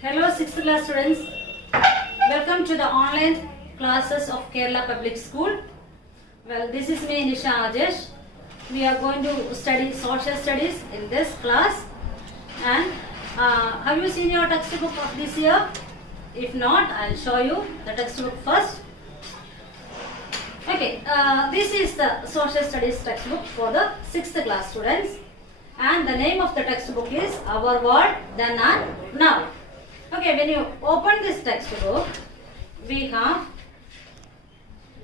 Hello 6th class students, welcome to the online classes of Kerala Public School. Well, this is me Nisha Ajesh. We are going to study social studies in this class. And have you seen your textbook of this year? If not, I'll show you the textbook first. Okay, this is the social studies textbook for the 6th class students. And the name of the textbook is Our World Then and Now. Okay, when you open this textbook, we have,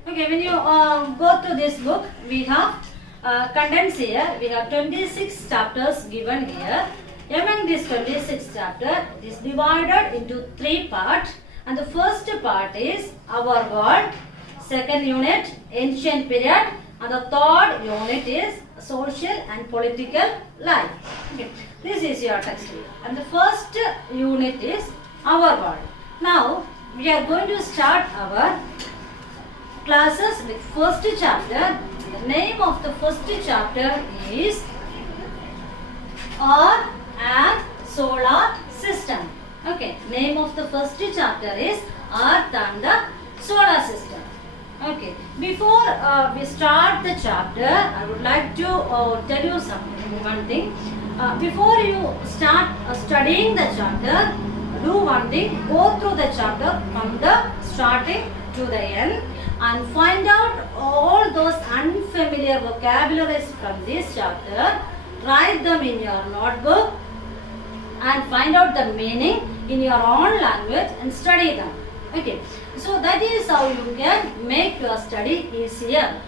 okay, when you go to this book, we have contents here. We have 26 chapters given here. Among these 26 chapters, it is divided into 3 parts. And the first part is Our World, second unit, Ancient Period, and the third unit is Social and Political Life. Okay. This is your textbook. And the first unit is Our World. Now, we are going to start our classes with first chapter. The name of the first chapter is Earth and Solar System. Okay, name of the first chapter is Earth and the Solar System. Okay, before we start the chapter, I would like to tell you one thing. Before you start studying the chapter, do one thing, go through the chapter from the starting to the end and find out all those unfamiliar vocabularies from this chapter, write them in your notebook and find out the meaning in your own language and study them. Okay, so that is how you can make your study easier.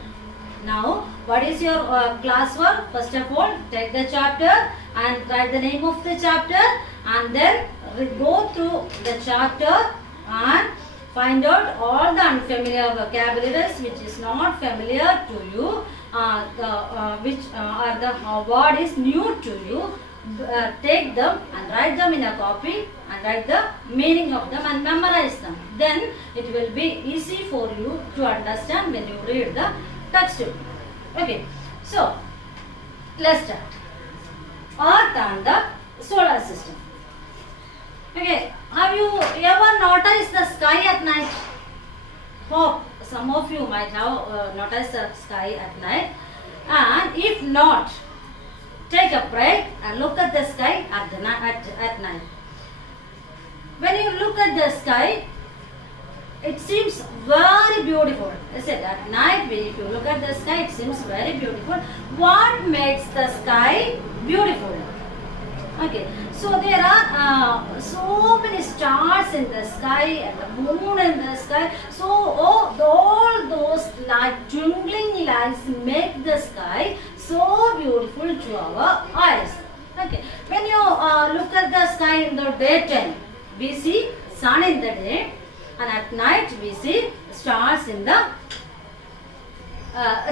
Now, what is your classwork? First of all, take the chapter and write the name of the chapter and then go through the chapter and find out all the unfamiliar vocabularies which is not familiar to you, which are the word is new to you. Take them and write them in a copy and write the meaning of them and memorize them. Then it will be easy for you to understand when you read the textbook. Okay, so let's start. Earth and the solar system. Okay, have you ever noticed the sky at night? Hope some of you might have noticed the sky at night. And if not, take a break and look at the sky at night. When you look at the sky, it seems very beautiful. I said at night, if you look at the sky, it seems very beautiful. What makes the sky beautiful? Okay, so there are so many stars in the sky and the moon in the sky. So all those twinkling lights make the sky so beautiful to our eyes. Okay, when you look at the sky in the daytime, we see sun in the day, and at night we see stars in the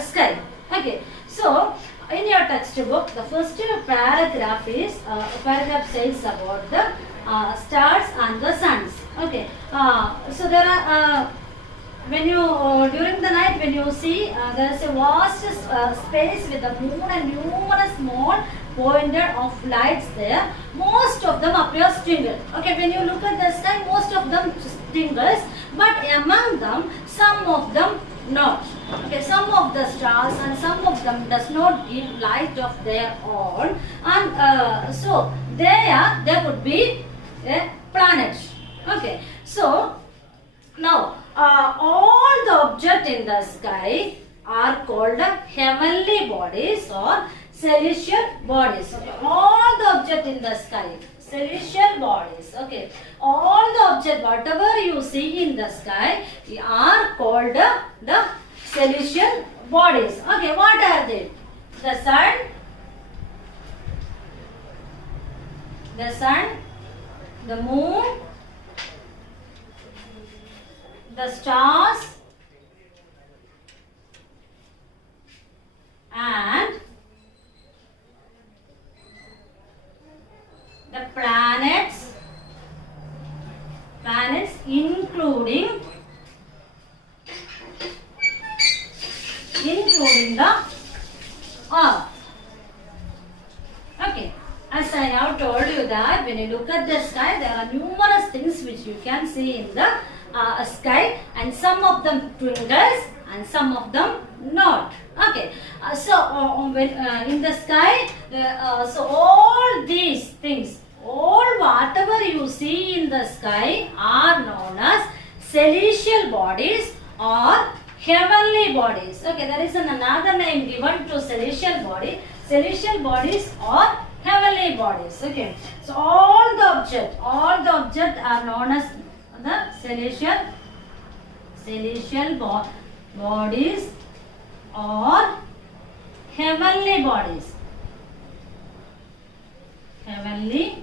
sky. Okay, so in your textbook, the first paragraph is paragraph says about the stars and the suns. Okay, so there are when you during the night when you see there is a vast space with the moon and numerous small pointed of lights there. Most of them appear twinkle. Okay, when you look at the sky, most of them twinkles, but among them some of them not. Okay, some of the stars and some of them does not give light of their own, and so there could be a planet. Okay, so now all the objects in the sky are called heavenly bodies or celestial bodies. Okay, all the objects in the sky, celestial bodies. Okay, all the objects, whatever you see in the sky, are called the celestial bodies. Okay, what are they? The sun, the moon, the stars, and the planets including the earth. Okay, as I now told you that when you look at the sky, there are numerous things which you can see in the sky, and some of them twinkles and some of them not. Okay, when in the sky, so all these things, all whatever you see in the sky are known as celestial bodies or heavenly bodies. Okay, there is another name given to celestial body. Celestial bodies or heavenly bodies. Okay, so all the objects are known as the celestial bodies or heavenly bodies. Heavenly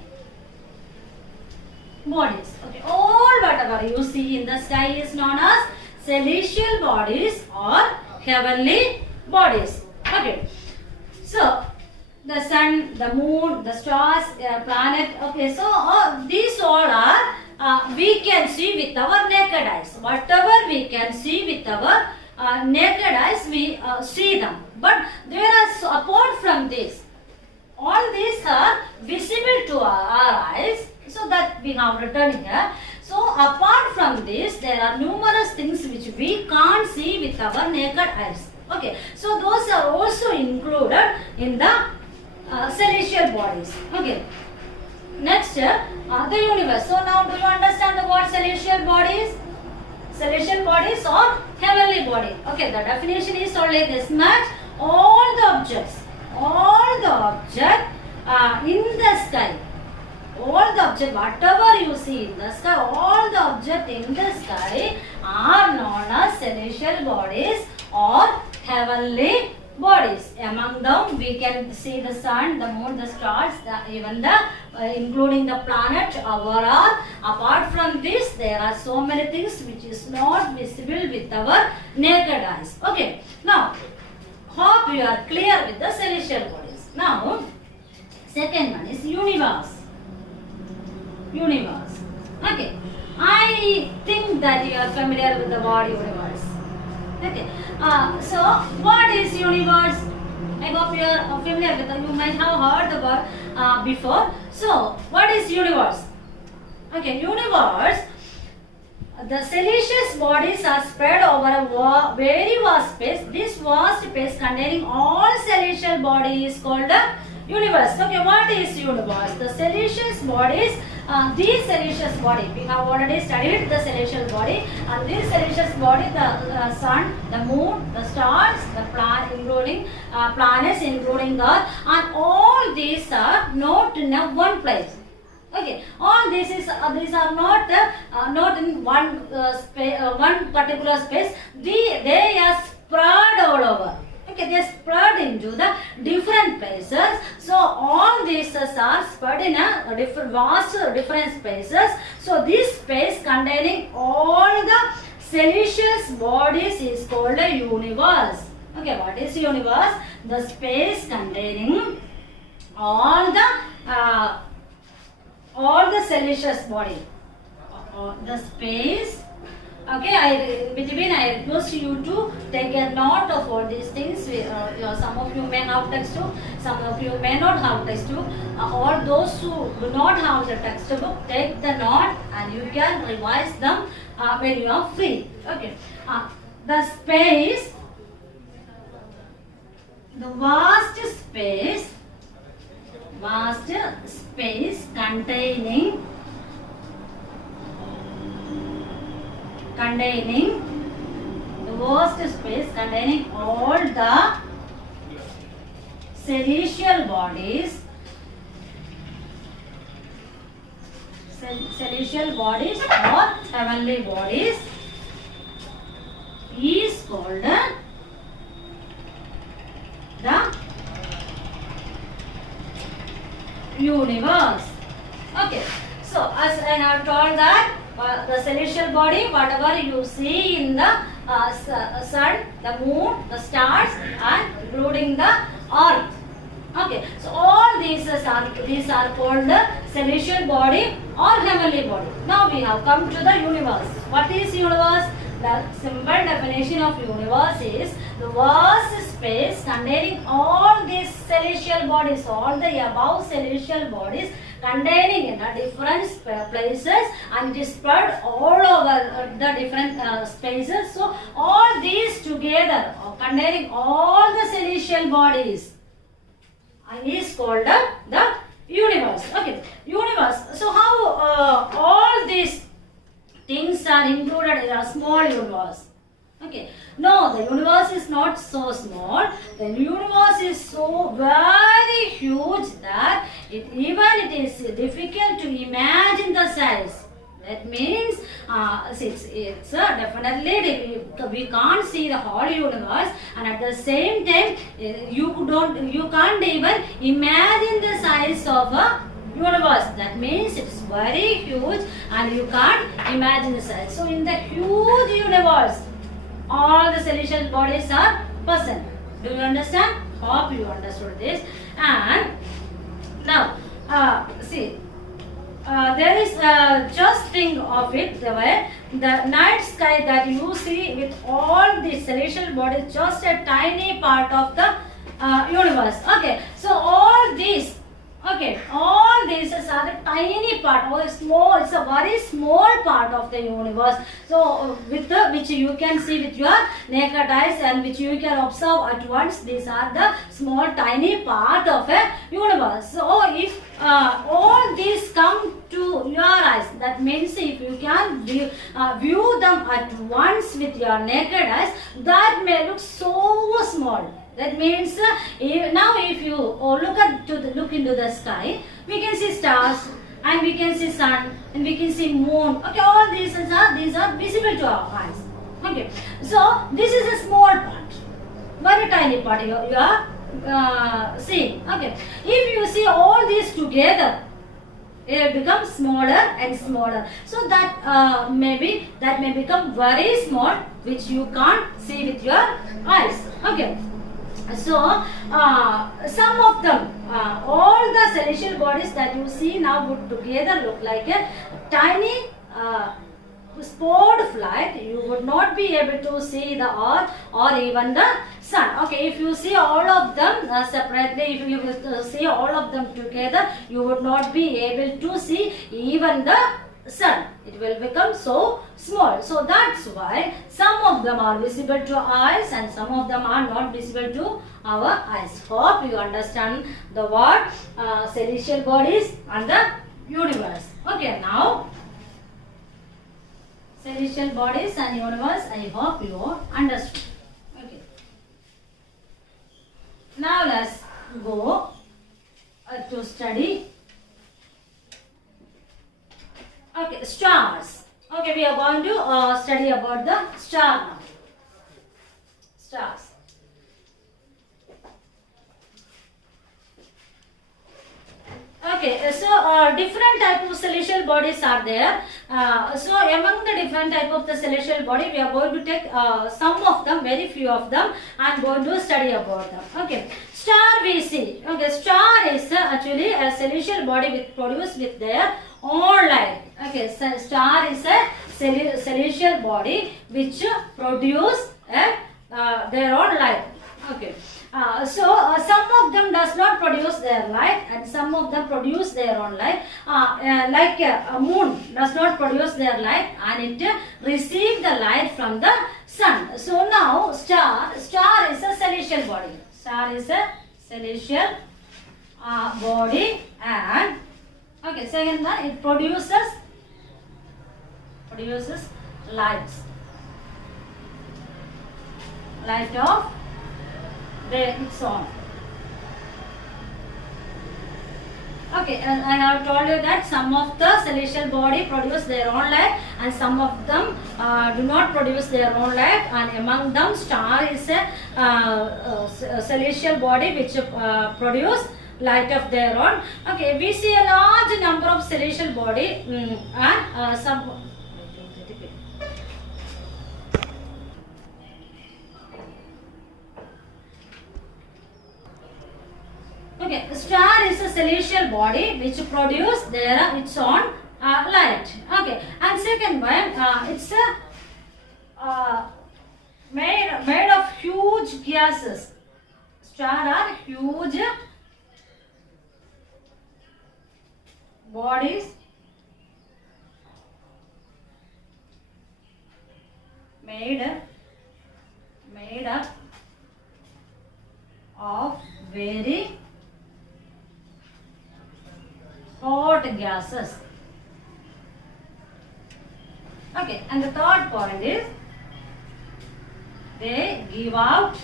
bodies. Okay, all whatever you see in the sky is known as celestial bodies or heavenly bodies. Okay, so the sun, the moon, the stars, planet. Okay, so these all are we can see with our naked eyes. Whatever we can see with our naked eyes, we see them. But there are, so apart from this, all these are visible to our eyes. So that we have written here. So apart from this, there are numerous things which we can't see with our naked eyes. Okay, so those are also included in the celestial bodies. Okay, next the universe. So now do you understand the word celestial bodies? Celestial bodies or heavenly body. Okay, the definition is only this much. All the objects in the sky, all the objects, whatever you see in the sky, all the objects in the sky are known as celestial bodies or heavenly bodies. Among them, we can see the sun, the moon, the stars, even the including the planet, our Earth. Apart from this, there are so many things which is not visible with our naked eyes. Okay, now hope you are clear with the celestial bodies. Now, second one is universe. Universe. Okay, I think that you are familiar with the word universe. Okay, so what is universe? I hope you are familiar with it. You might have heard the word before. So, what is universe? Okay, universe. The celestial bodies are spread over a very vast space. This vast space containing all celestial bodies is called the universe. Okay, what is universe? The celestial bodies. These celestial body, we have already studied the celestial body, and this celestial body, the sun, the moon, the stars, the including planets, including Earth, and all these are not in one place. Okay, all these are not in one particular space. They are spread all over. Okay, they are spread into the different places. So all these are spread in a different spaces. So this space containing all the celestial bodies is called a universe. Okay, what is universe? The space containing all the celestial body. The space. Okay, I request you to take a note of all these things. Some of you may have textbook, some of you may not have textbook. All those who do not have the textbook, take the note and you can revise them when you are free. Okay, the space, the vast space containing the vast space containing all the celestial bodies or heavenly bodies is called the universe. Okay, so as I have told that the celestial body, whatever you see in the sun, the moon, the stars, and including the earth. Okay, so all these are called the celestial body or heavenly body. Now we have come to the universe. What is universe? The simple definition of universe is the vast space containing all these celestial bodies, all the above celestial bodies containing in different places, and it is spread all over the different spaces. So all these together containing all the celestial bodies is called the universe. Okay, universe. So how all these things are included in a small universe? Okay, no, the universe is not so small. The universe is so very huge that it is difficult to imagine the size. That means it's definitely we can't see the whole universe, and at the same time you can't even imagine the size of a universe. That means it's very huge and you can't imagine the size. So in the huge universe, all the celestial bodies are present. Do you understand? Hope you understood this. And now see. There is just think of it the way the night sky that you see with all the celestial bodies, just a tiny part of the universe. Okay, so all these, okay, all these are the tiny part, or small. It's a very small part of the universe. So which you can see with your naked eyes and which you can observe at once. These are the small tiny part of a universe. So if all these come to your eyes, that means if you can view them at once with your naked eyes, that may look so small. That means now if you look into the sky, we can see stars and we can see sun and we can see moon. Okay, all these are visible to our eyes. Okay, so this is a small part, very tiny part you are seeing. Okay, if you see all these together, it will become smaller and smaller. So that may become very small, which you can't see with your eyes. Okay. So some of them, all the celestial bodies that you see now put together look like a tiny spore flight. You would not be able to see the earth or even the sun. Okay, if you see all of them separately, if you will see all of them together, you would not be able to see even the sun. It will become so small. So that's why some of them are visible to eyes and some of them are not visible to our eyes. Hope you understand the word celestial bodies and the universe. Okay, now celestial bodies and universe, I hope you understood. Okay, now let's go to study. Okay, stars. Okay, we are going to study about the star now. Stars. Okay, so different type of celestial bodies are there. So among the different type of the celestial body, we are going to take some of them, very few of them, and going to study about them. Okay, star we see. Okay, star is actually a celestial body produced with their own light. Okay, so star is a celestial body which produce their own light. Okay. So some of them does not produce their light and some of them produce their own light. Like a moon does not produce their light and it receives the light from the sun. So now star is a celestial body. Star is a celestial body, and okay, second one, it produces lights. Light of its own. Okay, and I have told you that some of the celestial body produce their own light and some of them do not produce their own light, and among them star is a celestial body which produce light of their own. Okay, we see a large number of celestial body and some. Okay, star is a celestial body which produce its own light. Okay, and second one, it's made of huge gases. Star are huge bodies made up of very hot gases. Okay, and the third point is they give out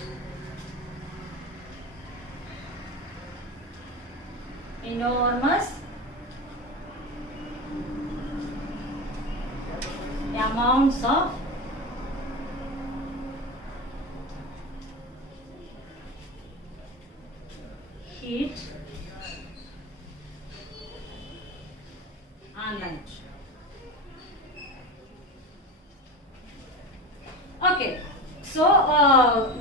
enormous amounts of heat and light. Okay, so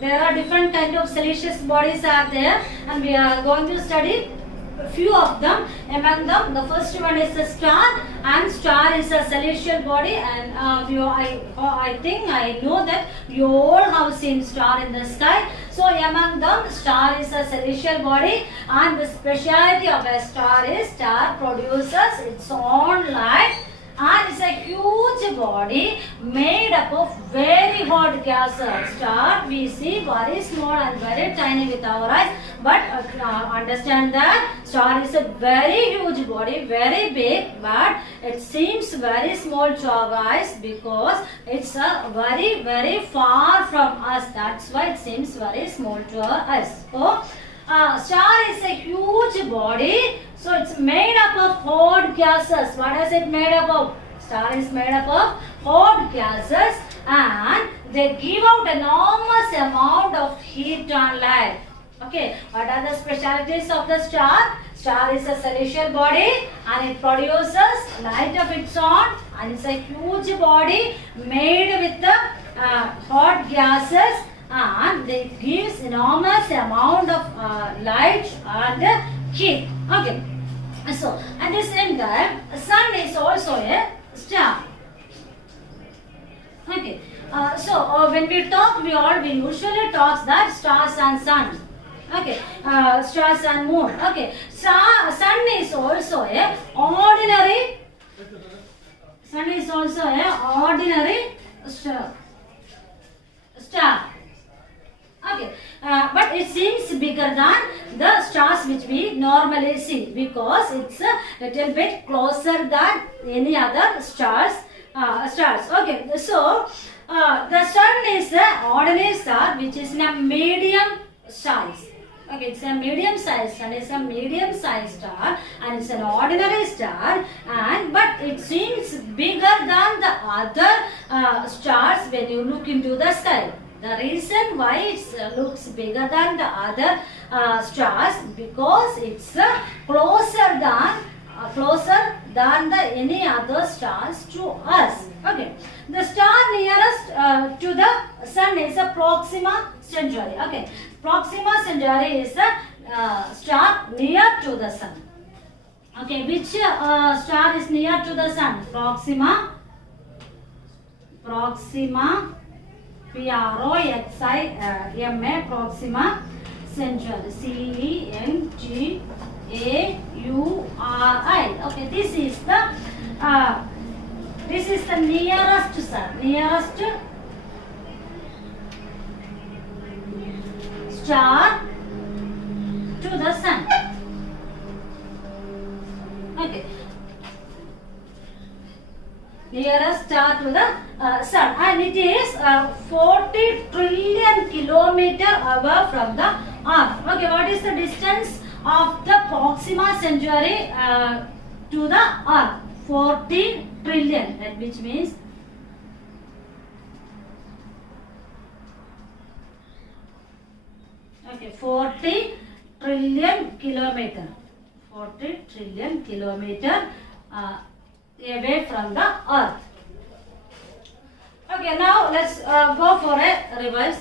there are different kind of siliceous bodies are there, and we are going to study a few of them. Among them, the first one is the star, and star is a celestial body, and I think I know that you all have seen star in the sky. So among them, star is a celestial body, and the speciality of a star is star produces its own light, and it's a huge body made up of very hot gases. Star we see very small and very tiny with our eyes, but understand that star is a very huge body, very big, but it seems very small to our eyes because it's very very far from us. That's why it seems very small to our eyes. So star is a huge body, so it's made up of hot gases. What is it made up of? Star is made up of hot gases, and they give out enormous amount of heat and light. Okay, what are the specialities of the star? Star is a celestial body, and it produces light of its own, and it's a huge body made with the hot gases, and it gives enormous amount of light and heat. Okay, so at the same time, sun is also a star. Okay, so when we talk, we usually talk that stars and sun. Okay, stars and moon. Okay, sun is also a ordinary. Sun is also a ordinary star. Okay, but it seems bigger than the stars which we normally see because it's a little bit closer than any other stars. Okay, so the sun is an ordinary star which is in a medium size. Okay, it's a medium size sun. It's a medium size star, and it's an ordinary star, and but it seems bigger than the other stars when you look into the sky. The reason why it looks bigger than the other stars because it's closer than the any other stars to us. Okay, the star nearest to the sun is a Proxima Centauri. Okay, Proxima Centauri is a star near to the sun. Okay, which star is near to the sun? Proxima P-R-O-X-I-M-A, Proxima Centauri, C-E-N-T-A-U-R-I. Okay, this is the nearest sun, nearest star to the sun. Okay, nearest star to the sun, and it is 40 trillion kilometer away from the earth. Okay, what is the distance of the Proxima Centauri to the earth? 40 trillion, that which means okay, 40 trillion kilometer. 40 trillion kilometer away from the earth. Okay, now let's go for a revise.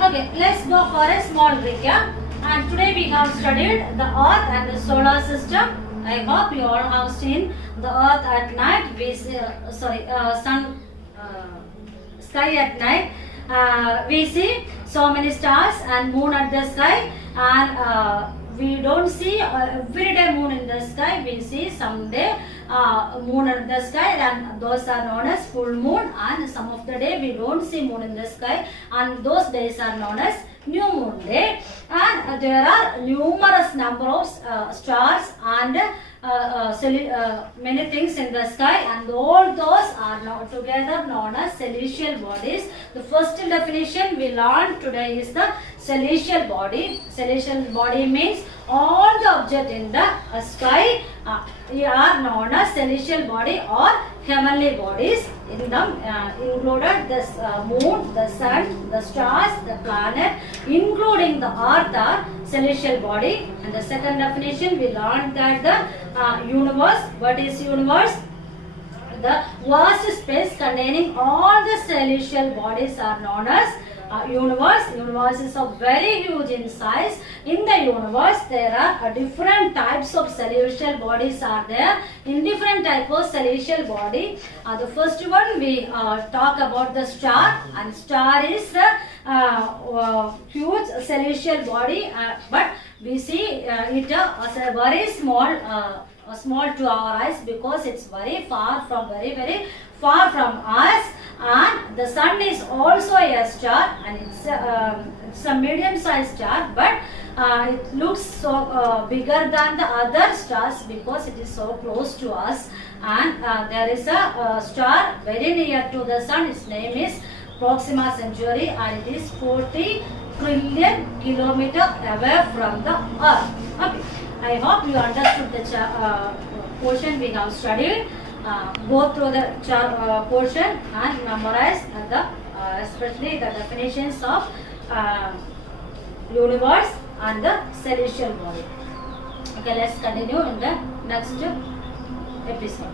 Okay, let's go for a small recap. And today we have studied the earth and the solar system. I hope you all have seen the earth at night. We see, sky at night. We see so many stars and moon at the sky. and we don't see every day moon in the sky. We see someday moon in the sky, and those are known as full moon, and some of the day we don't see moon in the sky, and those days are known as new moon day. And there are numerous number of stars and many things in the sky, and all those are now together known as celestial bodies. The first definition we learned today is the celestial body. Celestial body means all the objects in the sky are known as celestial body or heavenly bodies. In them included the moon, the sun, the stars, the planet, including the earth are celestial body. And the second definition we learned that the universe. What is universe? The vast space containing all the celestial bodies are known as universe. Universe is a very huge in size. In the universe there are different types of celestial bodies are there. In different type of celestial body, the first one we talk about the star, and star is a huge celestial body, but we see it as a very small to our eyes, because it's very far from very far from us. And the sun is also a star, and it's a medium sized star, but it looks so bigger than the other stars because it is so close to us. And there is a star very near to the sun. Its name is Proxima Centauri, and it is 40 trillion kilometers away from the earth. Okay, I hope you understood the portion we have studied. Go through the portion and memorize especially the definitions of universe and the celestial body. Okay, let's continue in the next episode.